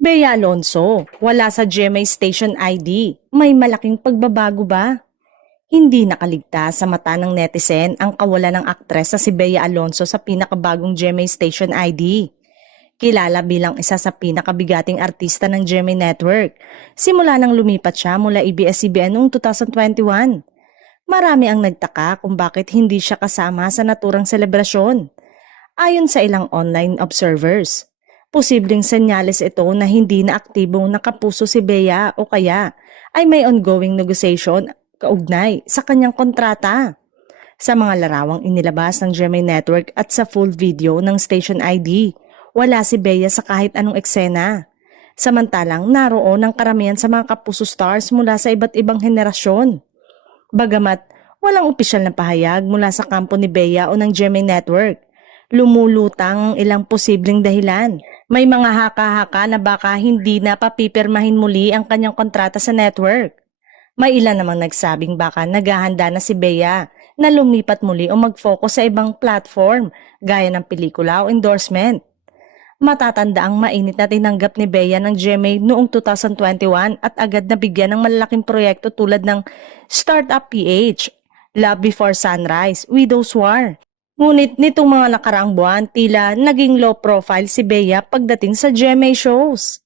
Bea Alonso, wala sa GMA Station ID. May malaking pagbabago ba? Hindi nakaligtas sa mata ng netizen ang kawalan ng aktres na si Bea Alonso sa pinakabagong GMA Station ID. Kilala bilang isa sa pinakabigating artista ng GMA Network. Simula nang lumipat siya mula ABS-CBN noong 2021. Marami ang nagtaka kung bakit hindi siya kasama sa naturang selebrasyon. Ayon sa ilang online observers, posibleng senyales ito na hindi na aktibong nakapuso si Bea o kaya ay may ongoing negotiation kaugnay sa kanyang kontrata. Sa mga larawang inilabas ng GMA Network at sa full video ng Station ID, wala si Bea sa kahit anong eksena. Samantalang naroon ang karamihan sa mga kapuso stars mula sa iba't ibang henerasyon. Bagamat walang opisyal na pahayag mula sa kampo ni Bea o ng GMA Network, lumulutang ilang posibleng dahilan. May mga haka-haka na baka hindi na papipirmahin muli ang kanyang kontrata sa network. May ilan namang nagsabing baka naghahanda na si Bea na lumipat muli o mag-focus sa ibang platform gaya ng pelikula o endorsement. Matatanda ang mainit na tinanggap ni Bea ng GMA noong 2021 at agad na bigyan ng malalaking proyekto tulad ng Startup PH, Love Before Sunrise, Widow's War. Ngunit nitong mga nakaraang buwan, tila naging low profile si Bea pagdating sa GMA shows.